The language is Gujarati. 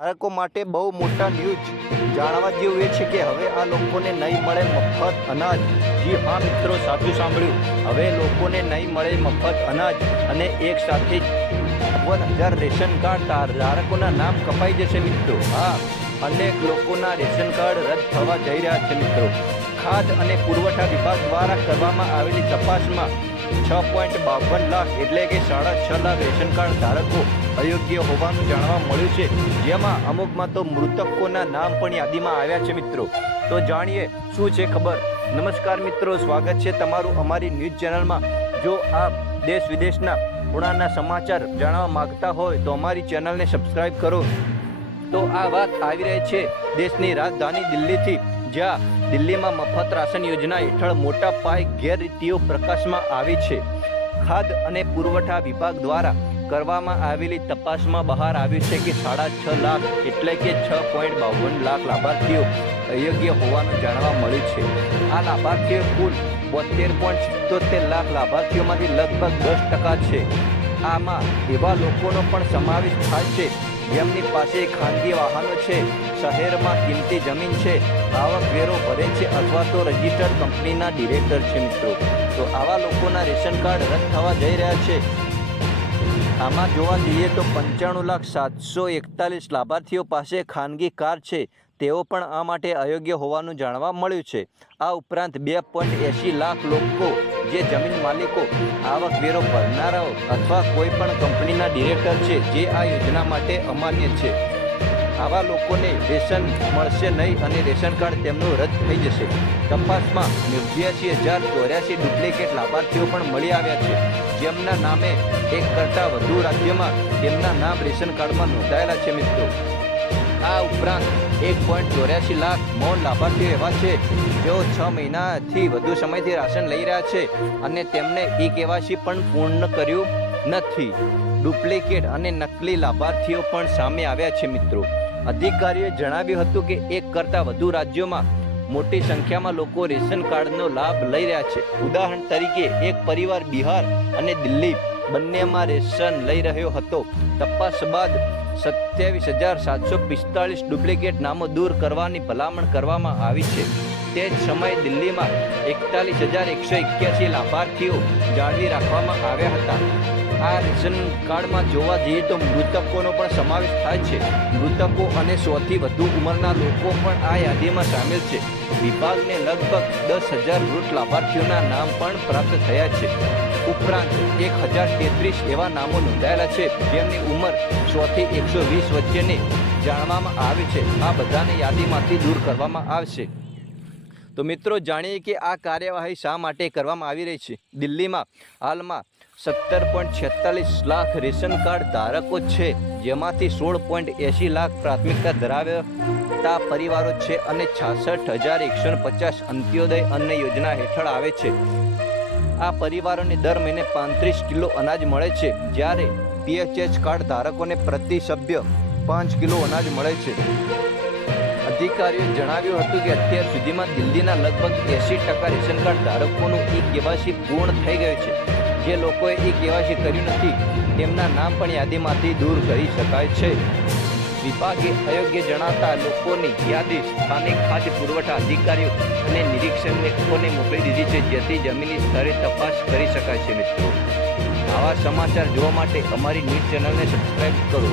બાળકો માટે બહુ મોટા ન્યૂઝ જાણવા જેવું એ છે કે હવે આ લોકોને નહીં મળે મફત અનાજ. જી હા મિત્રો, સાચું સાંભળ્યું. હવે લોકોને નહીં મળે મફત અનાજ અને એક સાથે વન હજાર રેશન કાર્ડ. ધાર- ધારકોના નામ કપાઈ જશે મિત્રો. હા, અનેક લોકોના રેશન કાર્ડ રદ થવા જઈ રહ્યા છે મિત્રો. ખાદ્ય અને પુરવઠા વિભાગ દ્વારા કરવામાં આવેલી તપાસમાં છ પોઈન્ટ બાવન લાખ એટલે કે સાડા છ લાખ રેશન કાર્ડ ધારકો અયોગ્ય હોવાનું જાણવા મળ્યું છે. જેમાં અમુકમાં તો મૃતકોના નામ પણ યાદીમાં આવ્યા છે મિત્રો. તો જાણીએ, શું છે ખબર? નમસ્કાર મિત્રો, સ્વાગત છે તમારું અમારી ન્યૂઝ ચેનલમાં. જો આપ દેશ વિદેશના ખૂણાના સમાચાર જાણવા માગતા હોય તો અમારી ચેનલને સબસ્ક્રાઈબ કરો. તો આ વાત આવી રહી છે દેશની રાજધાની દિલ્હીથી. જ્યાં દિલ્હીમાં મફત રાશન યોજના હેઠળ મોટા પાયે ગેરરીતિઓ પ્રકાશમાં આવી છે. ખાદ્ય અને પુરવઠા વિભાગ દ્વારા કરવામાં આવેલી તપાસમાં બહાર આવ્યું છે કે સાડા છ લાખ એટલે કે છ પોઈન્ટ બાવન લાખ લાભાર્થીઓ અયોગ્ય હોવાનું જાણવા મળ્યું છે. આ લાભાર્થીઓ કુલ બોતેર પોઈન્ટ સિત્તોતેર લાખ લાભાર્થીઓમાંથી લગભગ દસ ટકા છે. આમાં એવા લોકોનો પણ સમાવેશ થાય છે જેમની પાસે ખાનગી વાહનો છે, શહેરમાં કિંમતી જમીન છે, આવક વેરો ભરે છે અથવા તો રજિસ્ટર્ડ કંપનીના ડિરેક્ટર છે મિત્રો. તો આવા લોકોના રેશન કાર્ડ રદ થવા જઈ રહ્યા છે. આમાં જોવા જઈએ તો પંચાણું લાખ સાતસો એકતાલીસ લાભાર્થીઓ પાસે ખાનગી કાર છે. તેઓ પણ આ માટે અયોગ્ય હોવાનું જાણવા મળ્યું છે. આ ઉપરાંત બે પોઈન્ટ એંશી લાખ લોકો જે જમીન માલિકો, આવકવેરો ભરનારાઓ અથવા કોઈ પણ કંપનીના ડિરેક્ટર છે જે આ યોજના માટે અમાન્ય છે. આવા લોકોને રેશન મળશે નહીં અને રેશન કાર્ડ તેમનું રદ થઈ જશે. તપાસમાં નેવ્યાસી હજાર ચોર્યાસી ડુપ્લિકેટ લાભાર્થીઓ પણ મળી આવ્યા છે. જેમના નામે એક કરતાં વધુ રાજ્યમાં તેમના નામ રેશન કાર્ડમાં નોંધાયેલા છે મિત્રો. આ ઉપરાંત એક પોઈન્ટ ચોર્યાસી લાખ મૌન લાભાર્થીઓ એવા છે જેઓ છ મહિનાથી વધુ સમયથી રાશન લઈ રહ્યા છે અને તેમને ઈ કેવાસી પણ પૂર્ણ કર્યું નથી. ડુપ્લિકેટ અને નકલી લાભાર્થીઓ પણ સામે આવ્યા છે મિત્રો. અધિકારીઓએ જણાવ્યું હતું કે એક કરતાં વધુ રાજ્યોમાં મોટી સંખ્યામાં લોકો રેશન કાર્ડનો લાભ લઈ રહ્યા છે. ઉદાહરણ તરીકે, એક પરિવાર બિહાર અને દિલ્હી બંનેમાં રેશન લઈ રહ્યો હતો. તપાસ બાદ સત્યાવીસ હજાર સાતસો પિસ્તાળીસ ડુપ્લિકેટ નામો દૂર કરવાની ભલામણ કરવામાં આવી છે. તે જ સમયે દિલ્હીમાં એકતાલીસ હજાર એકસો એક્યાસી લાભાર્થીઓ જાળવી રાખવામાં આવ્યા હતા. આ રેશન કાર્ડમાં જોવા જઈએ તો મૃતકોનો પણ સમાવેશ થાય છે. મૃતકો અને સોથી વધુ ઉંમરના લોકો પણ આ યાદીમાં સામેલ છે. વિભાગને લગભગ દસ હજાર મૃત લાભાર્થીઓના નામ પણ પ્રાપ્ત થયા છે. ઉપરાંત એક હજાર તેત્રીસ એવા નામો નોંધાયેલા છે જેમની ઉંમર સોથી એકસો વીસ વચ્ચેની જાણવામાં આવે છે. આ બધાને યાદીમાંથી દૂર કરવામાં આવશે. તો મિત્રો જાણીએ કે આ કાર્યવાહી શા માટે કરવામાં આવી રહી છે? દિલ્હીમાં હાલમાં સત્તર પોઈન્ટ છેતાલીસ લાખ રેશન કાર્ડ ધારકો છે, જેમાંથી સોળ પોઈન્ટ એંશી લાખ પ્રાથમિકતા ધરાવતા પરિવારો છે અને છાસઠ હજાર એકસો પચાસ અંત્યોદય અન્ન યોજના હેઠળ આવે છે. આ પરિવારોને દર મહિને પાંત્રીસ કિલો અનાજ મળે છે, જ્યારે પીએચએચ કાર્ડ ધારકોને પ્રતિ સભ્ય પાંચ કિલો અનાજ મળે છે. અધિકારીઓએ જણાવ્યું હતું કે અત્યાર સુધીમાં દિલ્હીના લગભગ એંસી ટકા રેશન કાર્ડ ધારકોનું ઈ કેવાયસી પૂર્ણ થઈ ગયું છે. જે લોકોએ ઈ કેવાયસી કર્યું નથી, તેમના નામ પણ યાદીમાંથી દૂર કરી શકાય છે. વિભાગે અયોગ્ય જણાતા લોકોની યાદી, સ્થાનિક ખાદ્ય પુરવઠા અધિકારીઓ અને નિરીક્ષકોને મોકલી દીધી છે, જેથી જમીની સ્તરે તપાસ કરી શકાય છે મિત્રો. આવા સમાચાર જોવા માટે અમારી ન્યૂઝ ચેનલને સબસ્ક્રાઈબ કરો.